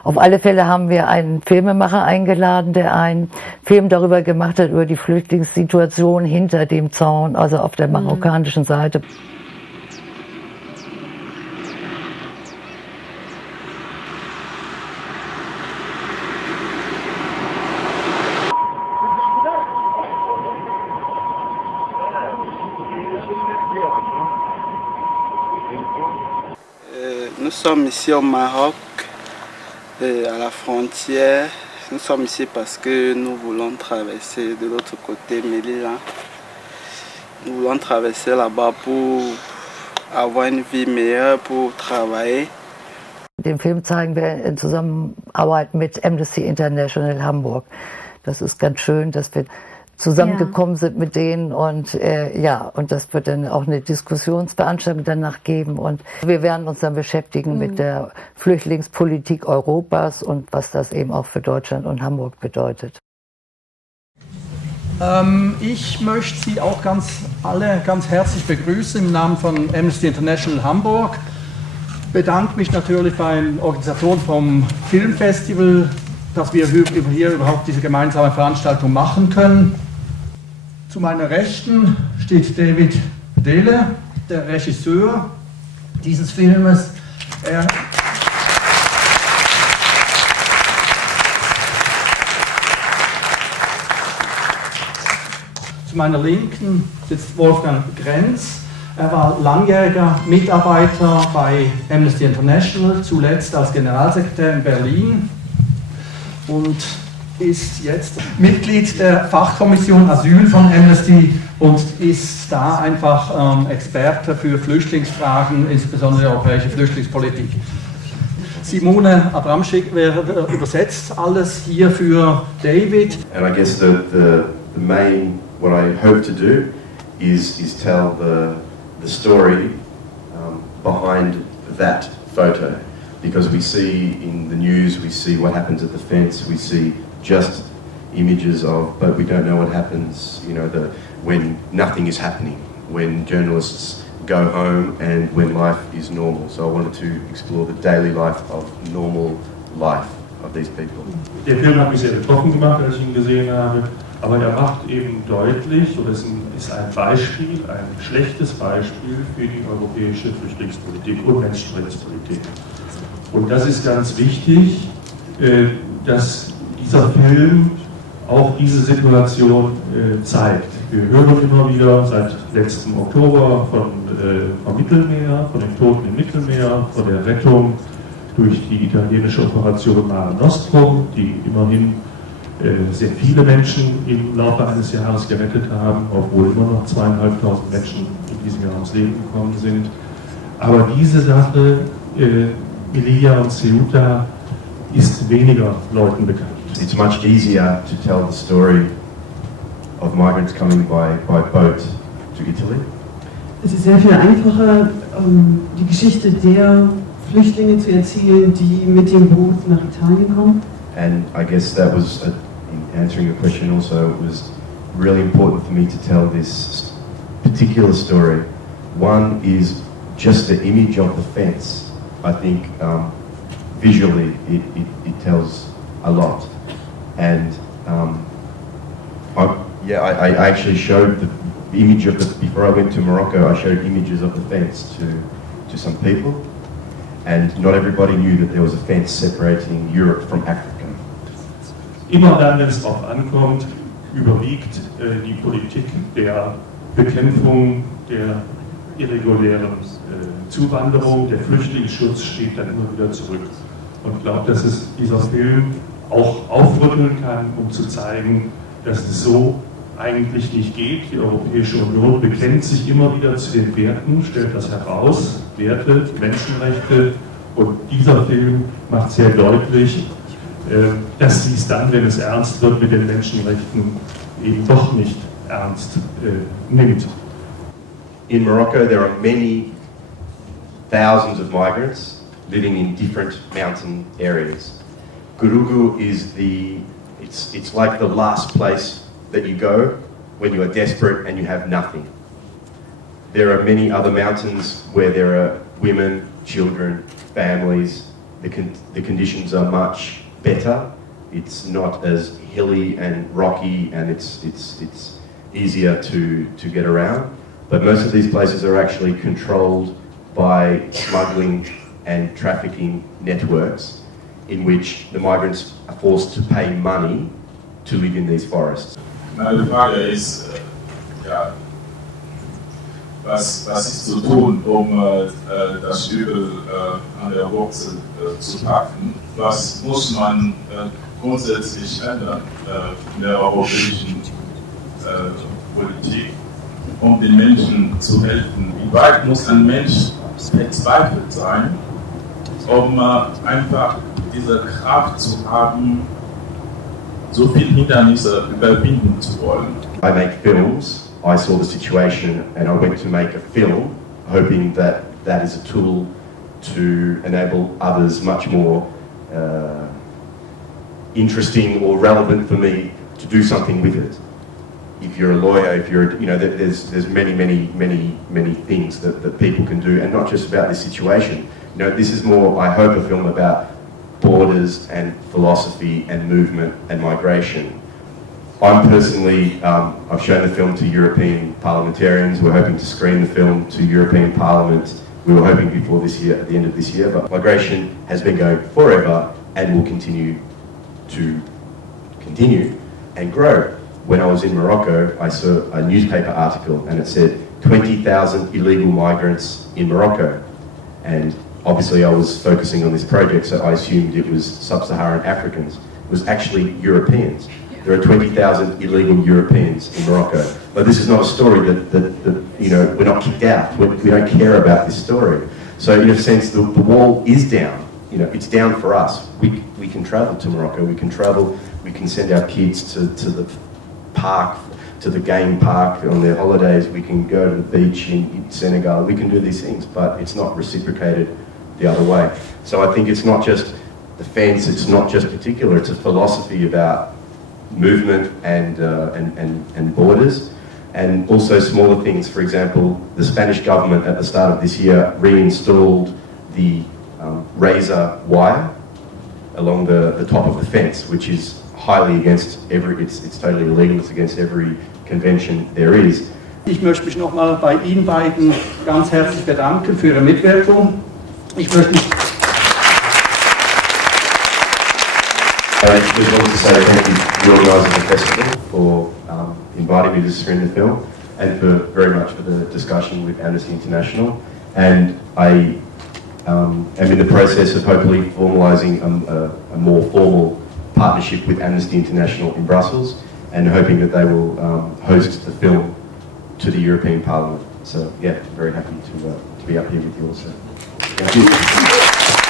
Auf alle Fälle haben wir einen Filmemacher eingeladen, der einen Film darüber gemacht hat, über die Flüchtlingssituation hinter dem Zaun, also auf der marokkanischen Seite. Nous sommes ici au Maroc, à la frontière. Nous sommes ici parce que nous voulons traverser de l'autre côté Melilla. Nous voulons traverser là-bas pour avoir une vie meilleure, pour travailler. Den Film zeigen wir in Zusammenarbeit mit Amnesty International Hamburg. Das ist ganz schön, dass wir zusammengekommen sind mit denen und und das wird dann auch eine Diskussionsveranstaltung danach geben und wir werden uns dann beschäftigen mit der Flüchtlingspolitik Europas und was das eben auch für Deutschland und Hamburg bedeutet. Ich möchte Sie auch alle ganz herzlich begrüßen im Namen von Amnesty International Hamburg. Bedanke mich natürlich bei den Organisatoren vom Filmfestival, dass wir hier überhaupt diese gemeinsame Veranstaltung machen können. Zu meiner Rechten steht David Dele, der Regisseur dieses Filmes. Zu meiner Linken sitzt Wolfgang Grenz. Er war langjähriger Mitarbeiter bei Amnesty International, zuletzt als Generalsekretär in Berlin und ist jetzt Mitglied der Fachkommission Asyl von Amnesty und ist da einfach Experte für Flüchtlingsfragen, insbesondere die europäische Flüchtlingspolitik. Simone Abramschick übersetzt alles hier für David. And I guess the main, what I hope to do is tell the story behind that photo. Because we see in the news, we see what happens at the fence, we see just images of, but we don't know what happens, when nothing is happening, when journalists go home and when life is normal. So I wanted to explore the daily life of normal life of these people. Der Film hat mich sehr betroffen gemacht, als ich ihn gesehen habe, aber er macht eben deutlich, oder es ist ein Beispiel, ein schlechtes Beispiel für die europäische Flüchtlingspolitik und Menschenrechtspolitik. Und das ist ganz wichtig, dass dieser Film auch diese Situation zeigt. Wir hören immer wieder seit letztem Oktober vom Mittelmeer, von den Toten im Mittelmeer, von der Rettung durch die italienische Operation Mare Nostrum, die immerhin sehr viele Menschen im Laufe eines Jahres gerettet haben, obwohl immer noch 2.500 Menschen in diesem Jahr ums Leben gekommen sind. Aber diese Sache, Melilla und Ceuta, ist weniger Leuten bekannt. It's much easier to tell the story of migrants coming by boat to Italy. Es ist sehr viel einfacher, die Geschichte der Flüchtlinge zu erzählen, die mit dem Boot nach Italien kommen. And I guess that was, in answering your question also, it was really important for me to tell this particular story. One is just the image of the fence. I think visually it tells a lot. And I actually showed the image of before I went to Morocco, I showed images of the fence to some people. And not everybody knew that there was a fence separating Europe from Africa. Immer dann, wenn es darauf ankommt, überwiegt die Politik der Bekämpfung der irregulären Zuwanderung, der Flüchtlingsschutz steht dann immer wieder zurück. Und ich glaube, dass es dieser Film auch aufrütteln kann, um zu zeigen, dass es so eigentlich nicht geht. Die Europäische Union bekennt sich immer wieder zu den Werten, stellt das heraus, Werte, Menschenrechte, und dieser Film macht sehr deutlich, dass sie es dann, wenn es ernst wird mit den Menschenrechten, eben doch nicht ernst nimmt. In Morocco there are many thousands of migrants living in different mountain areas. Gurugu is it's like the last place that you go when you are desperate and you have nothing. There are many other mountains where there are women, children, families, the conditions are much better. It's not as hilly and rocky, and it's easier to get around. But most of these places are actually controlled by smuggling and trafficking networks in which the migrants are forced to pay money to live in these forests. Meine Frage ist, was ist zu tun, das Übel an der Wurzel zu packen? Was muss man grundsätzlich ändern in der europäischen Politik, den Menschen zu helfen? Wie weit muss ein Mensch verzweifelt sein, einfach diese Kraft zu haben, so viele Hindernisse überwinden zu wollen? I make films. I saw the situation and I went to make a film, hoping that that is a tool to enable others much more interesting or relevant for me to do something with it. If you're a lawyer, if you're, there's many things that people can do, and not just about this situation. This is more, I hope, a film about borders and philosophy and movement and migration. I'm personally, I've shown the film to European parliamentarians. We're hoping to screen the film to European Parliament. We were hoping before this year, at the end of this year, but migration has been going forever and will continue and grow. When I was in Morocco, I saw a newspaper article and it said 20,000 illegal migrants in Morocco. And obviously I was focusing on this project, so I assumed it was sub-Saharan Africans. It was actually Europeans. There are 20,000 illegal Europeans in Morocco. But this is not a story that we're not kicked out. We don't care about this story. So in a sense, the wall is down. It's down for us. We can travel to Morocco. We can travel. We can send our kids to the park, to the game park on their holidays. We can go to the beach in Senegal. We can do these things, but it's not reciprocated the other way. So I think it's not just the fence. It's not just particular. It's a philosophy about movement and borders, and also smaller things. For example, the Spanish government at the start of this year reinstalled the razor wire along the top of the fence, which is highly against it's totally illegal, it's against every convention there is. Ich möchte mich nochmal bei Ihnen beiden ganz herzlich bedanken für Ihre Mitwirkung. Ich möchte mich I just want to say thank you to the organisers of the festival for inviting me to screen the film, and very much for the discussion with Amnesty International. And I am in the process of hopefully formalising a more formal partnership with Amnesty International in Brussels, and hoping that they will host the film to the European Parliament. So yeah, very happy to be up here with you also. Thank you.